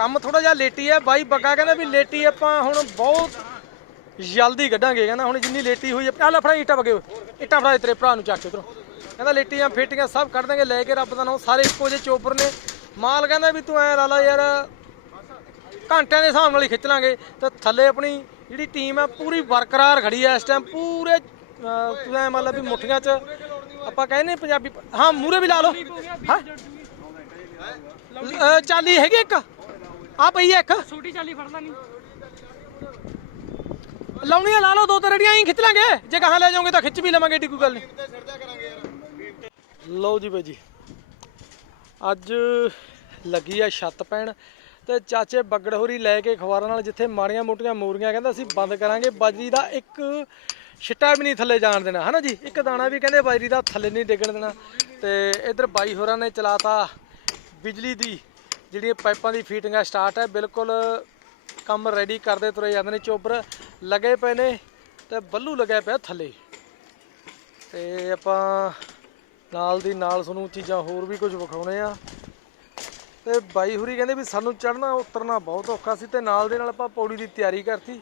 ਕੰਮ ਥੋੜਾ ਜਿਹਾ ਲੇਟੀ ਹੈ। ਬਾਈ ਬੱਗਾ ਕਹਿੰਦਾ ਵੀ ਲੇਟੀ ਆਪਾਂ ਹੁਣ ਬਹੁਤ ਜਲਦੀ ਕੱਢਾਂਗੇ। ਕਹਿੰਦਾ ਹੁਣ ਜਿੰਨੀ ਲੇਟੀ ਹੋਈ ਹੈ ਆ ਲੈ ਫੜਾ ਇੱਟਾਂ ਵਗੇ ਇੱਟਾਂ ਫੜਾ ਤੇਰੇ ਭਰਾ ਨੂੰ ਚੱਕ ਕੇ ਉਧਰੋਂ ਕਹਿੰਦਾ ਲੇਟੀਆਂ, ਫੇਟੀਆਂ ਸਭ ਕੱਢ ਦਾਂਗੇ, ਲੈ ਕੇ ਰੱਬ ਦਾ ਨਾਮ, ਸਾਰੇ ਇੱਕੋ ਜਿਹੇ ਚੋਪਰ ਨੇ। ਮਾਲ ਕਹਿੰਦਾ ਵੀ ਤੂੰ ਐ ਲਾ ਲਾ ਯਾਰ, ਘੰਟਿਆਂ ਦੇ ਹਿਸਾਬ ਨਾਲ ਹੀ ਖਿੱਚ ਲਾਂਗੇ। ਤੇ ਥੱਲੇ ਆਪਣੀ ਜਿਹੜੀ ਟੀਮ ਹੈ, ਪੂਰੀ ਬਰਕਰਾਰ ਖੜੀ ਹੈ ਇਸ ਟਾਈਮ ਪੂਰੇ ਤੂੰ ਐ ਮੰਨ ਲਾ ਵੀ ਮੁੱਠੀਆਂ 'ਚ ਆਪਾਂ ਕਹਿੰਦੇ ਪੰਜਾਬੀ, ਹਾਂ ਮੂਰੇ ਵੀ ਲਾ ਲਓ। ਹਾਂ। ਚਾਲੀ ਹੈਗੇ ਇੱਕ? ਆ ਪਈ ਹੈ ਇੱਕ। ਛੋਟੀ ਚਾਲੀ ਫੜਦਾ ਨਹੀਂ। ਲਾਉਣੀਆਂ ਲਾ ਲਓ ਦੋ ਤਿੰਨ ਰੜੀਆਂ ਹੀ ਖਿੱਚ ਲਾਂਗੇ। ਜੇ ਕਹਾਂ ਲੈ ਜਾਓਗੇ ਤਾਂ ਖਿੱਚ ਵੀ ਲਵਾਂਗੇ ਏਡੀ ਕੋਈ ਗੱਲ ਨਹੀਂ ਲਓ ਜੀ ਬਾਈ ਜੀ ਅੱਜ ਲੱਗੀ ਆ ਛੱਤ ਪੈਣ ਤੇ ਚਾਚੇ ਬੱਗੜ ਹੋਰੀ ਲੈ ਕੇ ਖਵਾਰਾਂ ਨਾਲ ਜਿੱਥੇ ਮਾੜੀਆਂ ਮੋਟੀਆਂ ਮੋਰੀਆਂ ਕਹਿੰਦਾ ਅਸੀਂ ਬੰਦ ਕਰਾਂਗੇ। ਬਾਜਰੀ ਦਾ ਇੱਕ ਛਿੱਟਾ ਵੀ ਨਹੀਂ ਥੱਲੇ ਜਾਣ ਦੇਣਾ ਹਨਾ ਜੀ? ਇੱਕ ਦਾਣਾ ਵੀ ਕਹਿੰਦੇ ਬਾਜਰੀ ਦਾ ਥੱਲੇ ਨਹੀਂ ਡਿੱਗਣ ਦੇਣਾ। ਤੇ ਇਧਰ ਬਾਈ ਹੋਰਾਂ ਨੇ ਚਲਾਤਾ ਬਿਜਲੀ ਦੀ ਜਿਹੜੀਆਂ ਪਾਈਪਾਂ ਦੀ ਫੀਟਿੰਗ ਸਟਾਰਟ ਹੈ, ਬਿਲਕੁਲ ਕੰਮ ਰੈਡੀ ਕਰਦੇ ਤੁਰੇ ਜਾਂਦੇ ਨੇ ਚੋਬਰ। ਲੱਗੇ ਪਏ ਨੇ ਤੇ ਬੱਲੂ ਲੱਗਿਆ ਪਿਆ ਥੱਲੇ। ਤੇ ਆਪਾਂ ਨਾਲ ਦੀ ਨਾਲ ਤੁਹਾਨੂੰ ਚੀਜ਼ਾਂ ਹੋਰ ਵੀ ਕੁਝ ਵਿਖਾਉਣੇ ਆ। ਤੇ ਬਾਈ ਹੁਰੀ ਕਹਿੰਦੇ ਵੀ ਸਾਨੂੰ ਚੜਨਾ ਉਤਰਨਾ ਬਹੁਤ ਔਖਾ ਸੀ ਤੇ ਨਾਲ ਦੇ ਨਾਲ ਆਪਾਂ ਪੌੜੀ ਦੀ ਤਿਆਰੀ ਕਰਤੀ।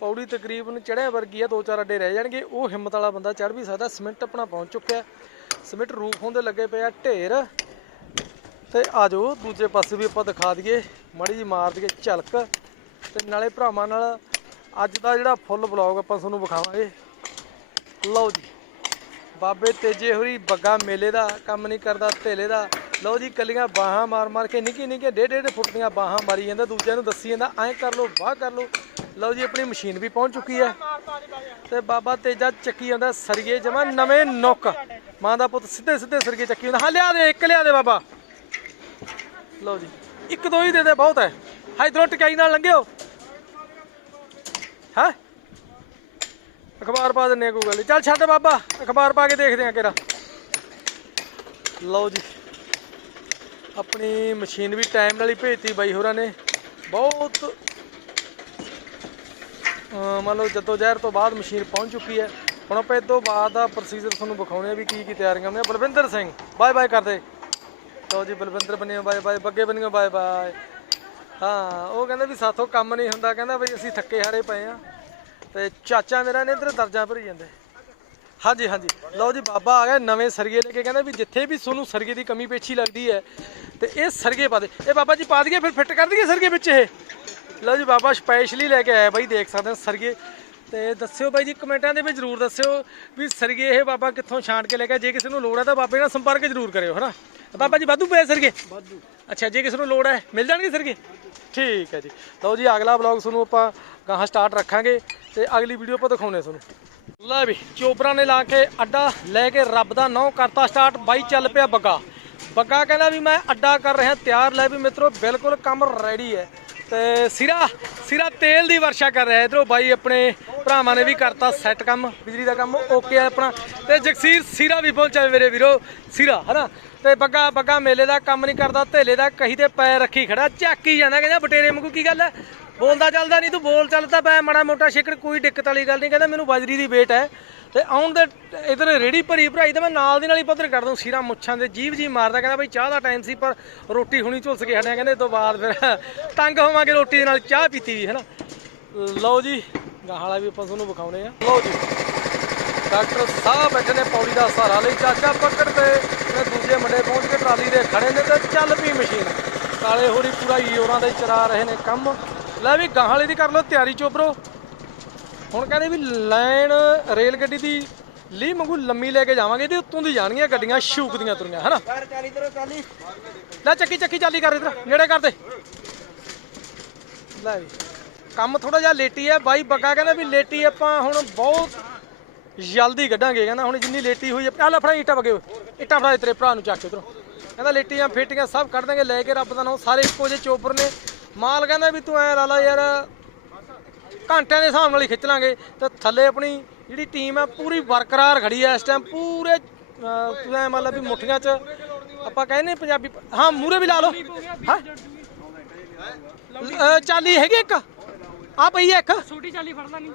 ਪੌੜੀ ਤਕਰੀਬਨ ਚੜਿਆ ਵਰਗੀ ਆ, ਦੋ ਚਾਰ ਅੱਡੇ ਰਹਿ ਜਾਣਗੇ। ਉਹ ਹਿੰਮਤ ਵਾਲਾ ਬੰਦਾ ਚੜ ਵੀ ਸਕਦਾ, ਸਿਮੈਂਟ ਆਪਣਾ ਪਹੁੰਚ ਚੁੱਕਿਆ। ਸਿਮੈਂਟ ਰੂਫ ਹੁੰਦੇ ਲੱਗੇ ਪਏ ਆ ਢੇਰ। ਤੇ ਆਜੋ ਦੂਜੇ ਪਾਸੇ ਵੀ ਆਪਾਂ ਦਿਖਾ ਦਈਏ। ਮਾੜੀ ਜੀ ਮਾਰ ਦਈਏ, ਝਲਕ। ਤੇ ਨਾਲੇ ਭਰਾਵਾਂ ਨਾਲ ਅੱਜ ਦਾ ਜਿਹੜਾ ਫੁੱਲ ਬਲੌਗ ਆਪਾਂ ਤੁਹਾਨੂੰ ਵਿਖਾਵਾਂਗੇ। ਲਓ ਜੀ, ਬਾਬੇ ਤੇਜੇ ਹੋਰੀ ਬੱਗਾ ਮੇਲੇ ਦਾ, ਕੰਮ ਨਹੀਂ ਕਰਦਾ, ਧੇਲੇ ਦਾ। ਲਓ ਜੀ, ਕੱਲੀਆਂ ਬਾਹਾਂ ਮਾਰ ਮਾਰ ਕੇ, ਨਿੱਕੀ ਨਿੱਕੀ ਡੇਢ ਡੇਢ ਫੁੱਟ ਦੀਆਂ ਬਾਹਾਂ ਮਾਰੀ ਜਾਂਦਾ, ਦੂਜਿਆਂ ਨੂੰ ਦੱਸੀ ਜਾਂਦਾ, ਐਂ ਕਰ ਲਓ, ਵਾਹ ਕਰ ਲਓ। ਲਓ ਜੀ, ਆਪਣੀ ਮਸ਼ੀਨ ਵੀ ਪਹੁੰਚ ਚੁੱਕੀ ਹੈ ਤੇ ਬਾਬਾ ਤੇਜਾ ਚੱਕੀ ਜਾਂਦਾ, ਸਰੀਏ ਜਮਾ ਨਵੇਂ ਨੁੱਕ। ਮਾਂ ਦਾ ਪੁੱਤ ਸਿੱਧੇ ਸਿੱਧੇ ਸਰਗੇ ਚੱਕੀ ਜਾਂਦਾ। ਹਾਂ, ਲਿਆ ਦੇ, ਇੱਕ ਲਿਆ ਦੇ ਬਾਬਾ। ਲਓ ਜੀ। ਇੱਕ ਦੋ ਹੀ ਦੇ ਦੇ ਬਹੁਤ ਹੈ। ਇਧਰੋਂ ਟਕਾਈ ਨਾਲ ਲੰਘਿਓ। ਹੈ? ਅਖਬਾਰ ਪਾ ਦਿੰਨੇ ਆ ਕੋਈ ਗੱਲ ਨੀ। ਚੱਲ ਛੱਡ ਬਾਬਾ, ਅਖਬਾਰ ਪਾ ਕੇ ਦੇਖਦੇ ਆ ਕਿਹੜਾ। ਲਓ ਜੀ। ਆਪਣੀ ਮਸ਼ੀਨ ਵੀ ਟਾਈਮ ਨਾਲ ਹੀ ਭੇਜਤੀ ਬਾਈ ਹੋਰਾਂ ਨੇ। ਬਹੁਤ, ਅਹ, ਮੰਨ ਲਓ ਜਦੋਂ ਜ਼ਹਿਰ ਤੋਂ ਬਾਅਦ ਮਸ਼ੀਨ ਪਹੁੰਚ ਚੁੱਕੀ ਹੈ। ਹੁਣ ਆਪਾਂ ਇਹ ਤੋਂ ਬਾਅਦ ਦਾ ਪ੍ਰੋਸੀਜਰ ਤੁਹਾਨੂੰ ਵਿਖਾਉਣੇ ਆ ਵੀ ਕੀ ਕੀ ਤਿਆਰੀਆਂ ਹੁੰਦੀਆਂ। ਬਲਵਿੰਦਰ ਸਿੰਘ ਬਾਏ ਬਾਏ ਕਰਦੇ। ਲਓ ਜੀ, ਬਲਵਿੰਦਰ ਬਣਿਓ, ਬਾਏ ਬਾਏ, ਬੱਗੇ ਬਣਿਓ, ਬਾਏ ਬਾਏ। ਹਾਂ, ਉਹ ਕਹਿੰਦਾ ਵੀ ਸਾਥੋਂ ਕੰਮ ਨਹੀਂ ਹੁੰਦਾ, ਕਹਿੰਦਾ ਬਈ ਅਸੀਂ ਥੱਕੇ ਹਾਰੇ ਪਏ ਆ। ਤੇ ਚਾਚਾ ਮੇਰਾ ਨੇ ਇਧਰ ਦਰਜਾਂ ਭਰੀ ਜਾਂਦੇ। ਹਾਂਜੀ ਹਾਂਜੀ। ਲਓ ਜੀ, ਬਾਬਾ ਆ ਗਿਆ ਨਵੇਂ ਸਰਗੇ ਲੈ ਕੇ, ਕਹਿੰਦਾ ਵੀ ਜਿੱਥੇ ਵੀ ਤੁਹਾਨੂੰ ਸਰਗੇ ਦੀ ਕਮੀ ਪੇਛੀ ਲੱਗਦੀ ਹੈ, ਤੇ ਇਹ ਸਰਗੇ ਪਾ ਦੇ। ਇਹ ਬਾਬਾ ਜੀ ਪਾ ਦਈਏ, ਫਿਰ ਫਿੱਟ ਕਰ ਦਈਏ ਸਰਗੇ ਵਿੱਚ ਇਹ। ਲਓ ਜੀ, ਬਾਬਾ ਸਪੈਸ਼ਲੀ ਲੈ ਕੇ ਆਇਆ ਬਾਈ, ਦੇਖ ਸਕਦੇ ਹੋ ਸਰਗੇ। ਤੇ ਦੱਸਿਓ ਬਾਈ ਜੀ, ਕਮੈਂਟਾਂ ਦੇ ਵਿੱਚ ਜਰੂਰ ਦੱਸਿਓ ਵੀ ਸਰਗੇ ਇਹ ਬਾਬਾ ਕਿੱਥੋਂ ਛਾਂਟ ਕੇ ਲੈ ਕੇ ਜੇ ਕਿਸੇ ਨੂੰ ਲੋੜ ਹੈ ਤਾਂ ਬਾਬੇ ਨਾਲ ਸੰਪਰਕ ਜਰੂਰ ਕਰਿਓ, ਹਨਾ? ਬਾਬਾ ਜੀ ਵਾਧੂ ਪਏ ਸਰਗੇ ਵਾਧੂ। ਅੱਛਾ ਜੇ ਕਿਸੇ ਨੂੰ ਲੋੜ ਹੈ ਮਿਲ ਜਾਣਗੇ ਸਰਗੇ ਠੀਕ ਹੈ ਜੀ। ਲਓ ਜੀ ਅਗਲਾ ਵਲੌਗ ਤੁਹਾਨੂੰ ਆਪਾਂ ਗਾਹਾਂ ਸਟਾਰਟ ਰੱਖਾਂਗੇ ਤੇ ਅਗਲੀ ਵੀਡੀਓ ਆਪਾਂ ਦਿਖਾਉਣੇ ਤੁਹਾਨੂੰ। ਲੈ ਵੀ ਚੋਪਰਾਂ ਨੇ ਲਾ ਕੇ ਅੱਡਾ ਲੈ ਕੇ ਰੱਬ ਦਾ ਨਾਂ ਕਰਤਾ ਸਟਾਰਟ ਬਾਈ ਚੱਲ ਪਿਆ ਬੱਗਾ। ਬੱਗਾ ਕਹਿੰਦਾ ਵੀ ਮੈਂ ਅੱਡਾ ਕਰ ਰਿਹਾ ਤਿਆਰ। ਲੈ ਵੀ ਮਿੱਤਰੋ ਬਿਲਕੁਲ ਕੰਮ ਰੈਡੀ ਹੈ। ਤੇ ਸਿਰਾ ਸਿਰਾ ਤੇਲ ਦੀ ਵਰਸ਼ਾ ਕਰ ਰਿਹਾ ਇਧਰੋਂ। ਬਾਈ ਆਪਣੇ ਭਰਾਵਾਂ ਨੇ ਵੀ ਕਰਤਾ ਸੈੱਟ ਕੰਮ, ਬਿਜਲੀ ਦਾ ਕੰਮ ਓਕੇ ਆ ਆਪਣਾ। ਤੇ ਜਗਸੀਰ ਸਿਰਾ ਵੀ ਪਹੁੰਚਿਆ ਮੇਰੇ ਵੀਰੋ, ਸਿਰਾ, ਹਨਾ? ਤੇ ਬੱਗਾ ਬੱਗਾ ਮੇਲੇ ਦਾ ਕੰਮ ਨਹੀਂ ਕਰਦਾ, ਧੇਲੇ ਦਾ ਕਹੀ ਤੇ ਪੈਰ ਰੱਖੀ ਖੜਾ ਝਾਕੀ ਜਾਂਦਾ, ਕਹਿੰਦਾ ਬਟੇਰੇ ਵਾਂਗੂ, ਕੀ ਗੱਲ ਹੈ ਬੋਲਦਾ ਚੱਲਦਾ ਨਹੀਂ, ਤੂੰ ਬੋਲ ਚੱਲਦਾ ਪੈ, ਮਾੜਾ ਮੋਟਾ ਸ਼ਿਕਰ ਕੋਈ ਦਿੱਕਤ ਵਾਲੀ ਗੱਲ ਨਹੀਂ, ਕਹਿੰਦਾ ਮੈਨੂੰ ਬਾਜਰੀ ਦੀ ਵੇਟ ਹੈ। ਤੇ ਆਉਣ ਦੇ ਇਧਰ ਰੇੜੀ ਭਰੀ ਭਰਾਈ ਤੇ ਮੈਂ ਨਾਲ ਦੀ ਨਾਲ ਹੀ ਪੱਧਰ ਕਰ ਦੂੰ ਸੀਰਾ ਮੁੱਛਾਂ ਦੇ, ਜੀਵ ਜੀ ਮਾਰਦਾ, ਕਹਿੰਦਾ ਬਈ ਚਾਹ ਦਾ ਟਾਈਮ ਸੀ, ਪਰ ਰੋਟੀ ਹੁਣੀ ਝੁਲਸ ਕੇ ਹਟਿਆ, ਕਹਿੰਦੇ ਇਹ ਤੋਂ ਬਾਅਦ ਫਿਰ ਤੰਗ ਹੋਵਾਂਗੇ ਰੋਟੀ ਦੇ ਨਾਲ, ਚਾਹ ਪੀਤੀ ਵੀ, ਹੈਨਾ? ਲਓ ਜੀ, ਗਾਹਾਂ ਵਾਲਾ ਵੀ ਆਪਾਂ ਤੁਹਾਨੂੰ ਵਿਖਾਉਣੇ ਆ। ਲਓ ਜੀ, ਡਾਕਟਰ ਸਾਹਿਬ ਬੈਠੇ ਨੇ ਪੌੜੀ ਦਾ ਸਹਾਰਾ ਲਈ, ਚਾਚਾ ਪਕੜ ਤੇ ਮੈਂ ਦੂਜੇ ਮੁੰਡੇ ਪਹੁੰਚ ਕੇ ਟਰਾਲੀ ਦੇ ਖੜੇ ਨੇ ਤੇ ਚੱਲ ਪਈ ਮਸ਼ੀਨ। ਕਾਲੇ ਹੋਰੀ ਪੂਰਾ ਯੋਰਾਂ ਦੇ ਚਲਾ ਰਹੇ ਨੇ ਕੰਮ। ਲੈ ਵੀ ਗਾਹਾਂ ਵਾਲੇ ਦੀ ਕਰ ਲਓ ਤਿਆਰੀ, ਚੋਪਰੋ। ਹੁਣ ਕਹਿੰਦੇ ਵੀ ਲਾਈਨ ਰੇਲ ਗੱਡੀ ਦੀ ਲੀ ਮੰਗੂ ਲੰਮੀ ਲੈ ਕੇ ਜਾਵਾਂਗੇ ਤੇ ਉੱਤੋਂ ਦੀ ਜਾਣਗੀਆਂ ਗੱਡੀਆਂ ਸ਼ੂਕ ਦੀਆਂ ਤੁਰੀਆਂ ਹਨਾ? ਚਾਲੀ ਚਾਲੀ। ਲੈ ਚੱਕੀ ਚੱਕੀ ਚਾਲੀ ਕਰ ਇਧਰ ਨੇੜੇ ਕਰ ਦੇ। ਲੈ ਵੀ ਕੰਮ ਥੋੜਾ ਜਿਹਾ ਲੇਟੀ ਹੈ ਬਾਈ ਬੱਗਾ ਕਹਿੰਦਾ ਵੀ ਲੇਟੀ ਆਪਾਂ ਹੁਣ ਬਹੁਤ ਜਲਦੀ ਕੱਢਾਂਗੇ ਕਹਿੰਦਾ ਹੁਣ ਜਿੰਨੀ ਲੇਟੀ ਹੋਈ ਆ ਲੈ ਫੜਾ ਇੱਟਾਂ ਵਗੇ ਇੱਟਾਂ ਫੜਾ ਤੇਰੇ ਭਰਾ ਨੂੰ ਚੱਕ ਉਧਰੋਂ ਕਹਿੰਦਾ ਲੇਟੀਆਂ ਫੇਟੀਆਂ ਸਭ ਕੱਢ ਦਾਂਗੇ ਲੈ ਕੇ ਰੱਬ ਦਾ ਨਾਮ ਸਾਰੇ ਇੱਕੋ ਜਿਹੇ ਚੋਪਰ ਨੇ। ਮਾਲ ਕਹਿੰਦਾ ਵੀ ਤੂੰ ਐ ਲਾ ਲਾ ਯਾਰ ਘੰਟਿਆਂ ਦੇ ਹਿਸਾਬ ਨਾਲ ਹੀ ਖਿੱਚ ਲਾਂਗੇ। ਤੇ ਥੱਲੇ ਆਪਣੀ ਜਿਹੜੀ ਟੀਮ ਹੈ ਪੂਰੀ ਬਰਕਰਾਰ ਖੜੀ ਹੈ ਇਸ ਟਾਈਮ ਪੂਰੇ ਅਹ, ਤੂੰ ਐ ਮੰਨ ਲਾ ਵੀ ਮੁੱਠੀਆਂ 'ਚ ਆਪਾਂ ਕਹਿੰਦੇ ਪੰਜਾਬੀ ਹਾਂ ਮੂਰੇ ਵੀ ਲਾ ਲਓ। ਹਾਂ। ਚਾਲੀ ਹੈਗੀ ਇੱਕ? ਆ ਪਈ ਹੈ ਇੱਕ। ਛੋਟੀ ਚਾਲੀ ਫੜਦਾ ਨਹੀਂ।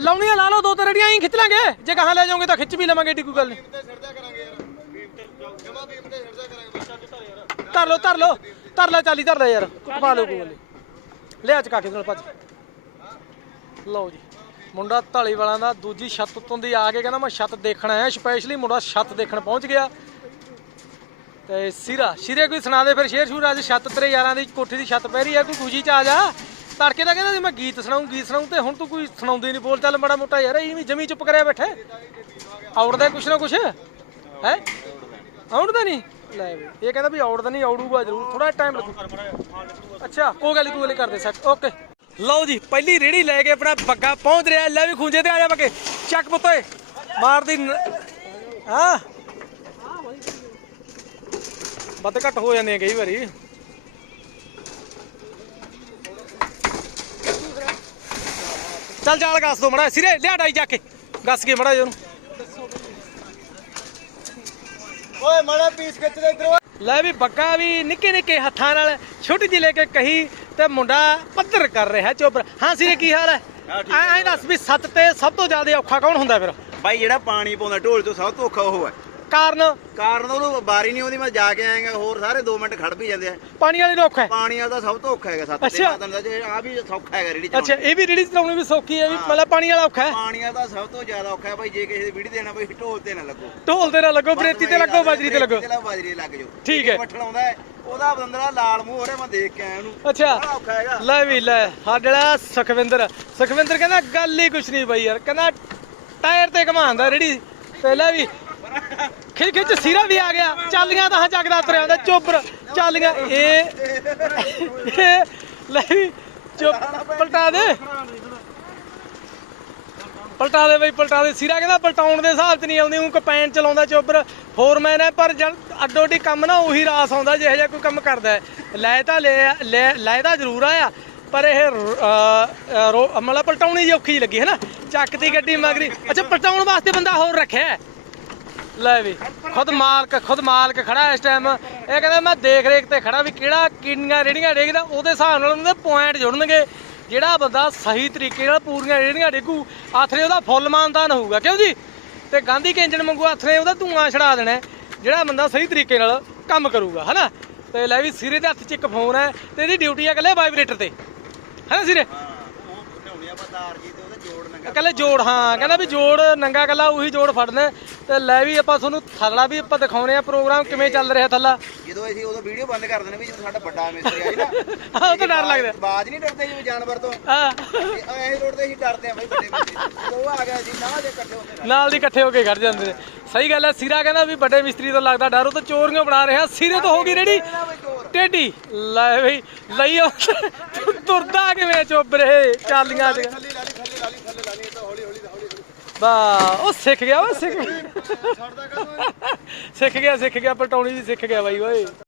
ਲਾਉਣੀਆਂ ਲਾ ਲਓ ਦੋ ਤਿੰਨ ਰੜੀਆਂ ਹੀ ਖਿੱਚ ਲਾਂਗੇ। ਜੇ ਕਹਾਂ ਲੈ ਜਾਓਗੇ ਤਾਂ ਖਿੱਚ ਵੀ ਲਵਾਂਗੇ ਏਡੀ ਕੋਈ ਗੱਲ ਨਹੀਂ। ਧਰ ਲਓ ਧਰ ਲਓ ਧਰ ਲੈ ਚਾਲੀ ਧਰ ਲੈ ਯਾਰ। ਪਾ ਲਓ ਕੋਈ। ਲਿਆ ਚਕਾ ਕੇ ਨਾਲ ਭੱਜ। ਲਓ ਜੀ, ਮੁੰਡਾ ਢਾਲੀ ਵਾਲਾਂ ਦਾ ਦੂਜੀ ਛੱਤ ਉੱਤੋਂ ਦੀ ਆ ਕੇ ਕਹਿੰਦਾ ਮੈਂ ਛੱਤ ਦੇਖਣ ਹੈ ਸਪੈਸ਼ਲੀ ਮੁੰਡਾ ਛੱਤ ਦੇਖਣ ਪਹੁੰਚ ਗਿਆ। ਤੇ ਸਿਰਾ, ਸਿਰੇ ਕੋਈ ਸੁਣਾ ਦੇ ਫਿਰ ਸ਼ੇਰ ਸ਼ੂਰ, ਅੱਜ ਛੱਤ ਤੇਰੇ ਯਾਰਾਂ ਦੀ ਕੋਠੀ ਦੀ ਛੱਤ ਪੈ ਰਹੀ ਹੈ, ਕੋਈ ਖੁਸ਼ੀ ਚ ਆ ਜਾ। ਤੜਕੇ ਤਾਂ ਕਹਿੰਦਾ ਸੀ, ਮੈਂ ਗੀਤ ਸੁਣਾਉਂ ਗੀਤ ਸੁਣਾਉਂ ਤੇ ਹੁਣ ਤੂੰ ਕੋਈ ਸੁਣਾਉਂਦੀ ਨਹੀਂ ਬੋਲ ਚੱਲ ਮਾੜਾ ਮੋਟਾ ਯਾਰ ਇਹ ਵੀ ਜਮੀ ਚੁੱਪ ਕਰਿਆ ਬੈਠੇ ਆਉੜਦਾ ਕੁਛ ਨਾ ਕੁਛ? ਹੈ? ਆਉੜਦਾ ਨਹੀਂ ਲੈ ਵੀ। ਇਹ ਕਹਿੰਦਾ ਵੀ ਆਊਟ ਆਉੜਦਾ ਨਹੀਂ ਆਉੜੂਗਾ ਜ਼ਰੂਰ। ਥੋੜਾ ਟਾਈਮ ਲੱਗੂ। ਅੱਛਾ ਉਹ ਗੱਲ ਨੀ, ਕੋਈ ਕਰਦੇ ਸੈੱਟ ਓਕੇ ਲਓ ਜੀ ਪਹਿਲੀ ਰੇੜੀ ਲੈ ਕੇ ਆਪਣਾ ਬੱਗਾ ਪਹੁੰਚ ਰਿਹਾ। ਲੈ ਵੀ ਖੂੰਜੇ ਤੇ ਆ ਜਾ ਬੱਗੇ। ਚੱਕ ਪੁੱਤ ਓਏ। ਮਾਰਦੀ ਹਾਂ। ਵੱਧ ਘੱਟ ਹੋ ਜਾਂਦੇ ਆ ਕਈ ਵਾਰੀ। ਚੱਲ ਜਾਲ ਗਸ ਦੋ ਮੜਾ ਸਿਰੇ ਲਿਆ ਡਾਈ ਜਾ ਕੇ। ਗਸ ਕੇ ਮੜਾ ਉਹਨੂੰ। ਓਏ ਮੜਾ ਪੀਸ ਖਿੱਚ ਦੇ ਇਧਰ। ਲੈ ਵੀ ਬੱਗਾ ਵੀ ਨਿੱਕੇ ਨਿੱਕੇ ਹੱਥਾਂ ਨਾਲ ਛੋਟੀ ਜਿਹੀ ਲੈ ਕੇ ਕਹੀ ਤੇ ਮੁੰਡਾ ਪੱਧਰ ਕਰ ਰਿਹਾ ਚੋਬਰ। ਹਾਂ ਸਿਰੇ ਕੀ ਹਾਲ ਹੈ? ਐ ਐ ਦੱਸ ਵੀ ਸੱਤ ਤੇ ਸਭ ਤੋਂ ਜ਼ਿਆਦਾ ਔਖਾ ਕੌਣ ਹੁੰਦਾ ਫਿਰ? ਬਾਈ ਜਿਹੜਾ ਪਾਣੀ ਪਾਉਂਦਾ ਢੋਲ ਤੋਂ ਸਭ ਤੋਂ ਔਖਾ ਉਹ ਹੈ। ਕਾਰਨ? ਕਾਰਨ ਉਹਨੂੰ ਬਾਰੀ ਨਹੀਂ ਆਉਂਦੀ ਮੈਂ ਜਾ ਕੇ ਆਏਗਾ ਹੋਰ ਸਾਰੇ 2 ਮਿੰਟ ਖੜ ਵੀ ਜਾਂਦੇ ਆ। ਪਾਣੀ ਵਾਲੇ ਔਖਾ ਹੈ? ਪਾਣੀ ਵਾਲਾ ਤਾਂ ਸਭ ਤੋਂ ਔਖਾ ਹੈਗਾ ਸੱਤ ਤੇ ਅੱਛਾ। ਦਾ ਜੇ ਆ ਵੀ ਸੌਖਾ ਹੈਗਾ ਰੇੜੀ ਅੱਛਾ ਇਹ ਵੀ ਰੇੜੀ ਚਲਾਉਣੀ ਵੀ ਸੌਖੀ ਹੈ ਵੀ ਮਤਲਬ ਪਾਣੀ ਵਾਲਾ ਔਖਾ ਹੈ? ਪਾਣੀ ਵਾਲਾ ਤਾਂ ਸਭ ਤੋਂ ਜ਼ਿਆਦਾ ਔਖਾ ਹੈ ਬਾਈ ਜੇ ਕਿਸੇ ਦੀ ਵੀੜੀ ਦੇਣਾ ਬਾਈ ਢੋਲ ਤੇ ਨਾ ਲੱਗੋ। ਢੋਲ ਤੇ ਨਾ ਲੱਗੋ ਬਰੇਤੀ ਤੇ ਲੱਗੋ ਬਾਜਰੀ ਤੇ ਲੱਗੋ। ਤੇ ਲਾ ਬਾਜਰੀ ਤੇ ਲੱਗ ਜਾਓ। ਠੀਕ ਹੈ। ਮੱਠਣ ਆਉਂਦਾ ਹੈ, ਉਹਦਾ ਬੰਦਰਾ ਲਾਲ ਮੂੰਹ ਹੋ ਰਿਹਾ ਮੈਂ ਦੇਖ ਕੇ ਆਇਆ ਉਹਨੂੰ। ਅੱਛਾ। ਬੜਾ ਔਖਾ ਹੈਗਾ। ਲੈ ਵੀ ਲੈ ਸਾਡਾ ਸੁਖਵਿੰਦਰ ਸੁਖਵਿੰਦਰ ਕਹਿੰਦਾ ਗੱਲ ਹੀ ਕੁਛ ਨਹੀਂ ਬਾਈ ਯਾਰ ਕਹਿੰਦਾ ਟਾਇਰ ਤੇ ਘਮਾਉਂਦਾ ਰੇੜੀ ਪਹਿਲਾਂ ਵੀ ਖਿੱਚ ਖਿੱਚ ਸਿਰਾ ਵੀ ਆ ਗਿਆ। ਚਾਲੀਆਂ ਤਾਂ ਚੱਕਦਾ ਤੁਰਿਆ ਆਉਂਦਾ ਚੋਬਰ ਚਾਲੀਆਂ, ਇਹ ਲੈ ਵੀ, ਚੁੱਪ। ਪਲਟਾ ਦੇ। ਪਲਟਾ ਦੇ ਬਈ, ਪਲਟਾ ਦੇ। ਸਿਰਾ ਕਹਿੰਦਾ ਪਲਟਾਉਣ ਦੇ ਹਿਸਾਬ 'ਚ ਨਹੀਂ ਆਉਂਦੀ, ਉਹ ਕਪੈਨ ਚਲਾਉਂਦਾ ਚੋਬਰ ਫੋਰਮੈਨ ਹੈ, ਪਰ ਅੱਡੋ ਅੱਡੀ ਕੰਮ ਨਾ ਉਹੀ ਰਾਸ ਆਉਂਦਾ, ਜਿਹੋ ਜਿਹਾ ਕੋਈ ਕੰਮ ਕਰਦਾ ਲੈ ਤਾਂ ਲੈ ਲੈ ਲੈ ਤਾਂ ਜ਼ਰੂਰ ਆਇਆ, ਪਰ ਇਹ ਮਤਲਬ ਪਲਟਾਉਣੀ ਜਿਹੀ ਔਖੀ ਜਿਹੀ ਲੱਗੀ ਹੈ ਨਾ ਚੱਕਦੀ ਗੱਡੀ ਮਗਰੀ। ਅੱਛਾ, ਪਲਟਾਉਣ ਵਾਸਤੇ ਬੰਦਾ ਹੋਰ ਰੱਖਿਆ ਲੈ ਵੀ, ਖੁਦ ਮਾਲਕ ਖੁਦ ਮਾਲਕ ਖੜਾ ਇਸ ਟਾਈਮ ਇਹ ਕਹਿੰਦਾ ਮੈਂ ਦੇਖ ਰੇਖ ਤੇ ਖੜਾ ਵੀ ਕਿਹੜਾ ਕਿੰਨੀਆਂ ਰੇੜੀਆਂ ਡੇਗਦਾ, ਉਹਦੇ ਹਿਸਾਬ ਨਾਲ ਉਹਦੇ ਪੁਆਇੰਟ ਜੁੜਨਗੇ। ਜਿਹੜਾ ਬੰਦਾ ਸਹੀ ਤਰੀਕੇ ਨਾਲ ਪੂਰੀਆਂ ਰੇੜੀਆਂ ਡੇਗੂ, ਆਥਰੇ ਉਹਦਾ ਫੁੱਲ ਮਾਨਦਾਨ ਹੋਊਗਾ। ਕਿਉਂ ਜੀ? ਤੇ ਗਾਂਧੀ ਕੇਂਜਣ ਇੰਜਣ ਵਾਂਗੂ ਆਥਰੇ ਉਹਦਾ ਧੂਆਂ ਛੜਾ ਦੇਣਾ ਜਿਹੜਾ ਬੰਦਾ ਸਹੀ ਤਰੀਕੇ ਨਾਲ ਕੰਮ ਕਰੂਗਾ, ਹਨਾ? ਤੇ ਲੈ ਵੀ ਸਿਰੇ ਦੇ ਹੱਥ 'ਚ ਇੱਕ ਫੋਨ ਹੈ, ਤੇ ਇਹਦੀ ਡਿਊਟੀ ਹੈ ਇਕੱਲੇ ਵਾਈਬ੍ਰੇਟਰ ਤੇ। ਹੈਨਾ ਸਿਰੇ? ਹਾਂ, ਉਹ ਬਣਾਉਣੀ ਆਪਾਂ ਤਾਰ ਜੀ ਤੇ ਉਹਦੇ ਜੋੜ ਹਾਂ ਕਹਿੰਦਾ ਵੀ ਜੋੜ ਨੰਗਾ ਕੱਲਾ ਉਹੀ ਜੋੜ ਫੜਨਾ। ਤੇ ਲੈ ਵੀ ਆਪਾਂ ਤੁਹਾਨੂੰ ਥੱਲਾ ਵੀ ਆਪਾਂ ਦਿਖਾਉਣੇ ਆ ਪ੍ਰੋਗਰਾਮ ਕਿਵੇਂ ਚੱਲ ਰਿਹਾ ਥੱਲਾ ਜਦੋਂ ਅਸੀਂ ਉਦੋਂ ਵੀਡੀਓ ਬੰਦ ਕਰ ਦਿੰਦੇ ਵੀ ਜਦੋਂ ਸਾਡਾ ਵੱਡਾ ਮਿਸਤਰੀ ਆਈ ਨਾ ਉਹ ਤਾਂ ਡਰ ਲੱਗਦਾ। ਬਾਜ ਨਹੀਂ ਡਰਦੇ ਜਿਵੇਂ ਜਾਨਵਰ ਤੋਂ। ਹਾਂ। ਐਂ ਰੋਡਦੇ ਅਸੀਂ ਡਰਦੇ ਆ ਬਈ ਵੱਡੇ ਮਿਸਤਰੀ ਤੋਂ। ਉਹ ਆ ਗਿਆ ਜੀ ਨਾ ਦੇ ਇਕੱਠੇ ਹੁੰਦੇ ਨਾਲ ਨਾਲ ਦੀ ਇਕੱਠੇ ਹੋ ਕੇ ਖੜ ਜਾਂਦੇ। ਨੇ ਸਹੀ ਗੱਲ ਹੈ ਸਿਰਾ ਕਹਿੰਦਾ ਵੀ ਵੱਡੇ ਮਿਸਤਰੀ ਤੋਂ ਲੱਗਦਾ ਡਰ ਉਹ ਤਾਂ ਚੋਰੀਆਂ ਬਣਾ ਰਿਹਾ। ਸਿਰੇ ਤੋਂ ਹੋ ਗਈ ਰੇੜੀ ਟੇਢੀ ਲੈ ਬਈ ਲਈ ਤੁਰਦਾ ਕਿਵੇਂ ਚੁੱਪ ਰਹੇ ਚਾਲੀਆਂ ਚ। ਥੱਲੇ ਲਾ ਲਈ ਥੱਲੇ ਲਾ ਲਈ ਥੱਲੇ ਲਾ ਲਈ ਤਾਂ ਹੌਲੀ ਹੌਲੀ ਹੌਲੀ ਹੌਲੀ। ਬਾ ਉਹ ਸਿੱਖ ਗਿਆ ਉਹ ਸਿੱਖ ਗਿਆ ਸਿੱਖ ਗਿਆ ਸਿੱਖ ਗਿਆ ਪਲਟਾਉਣੀ ਵੀ ਸਿੱਖ ਗਿਆ ਬਾਈ ਓਏ।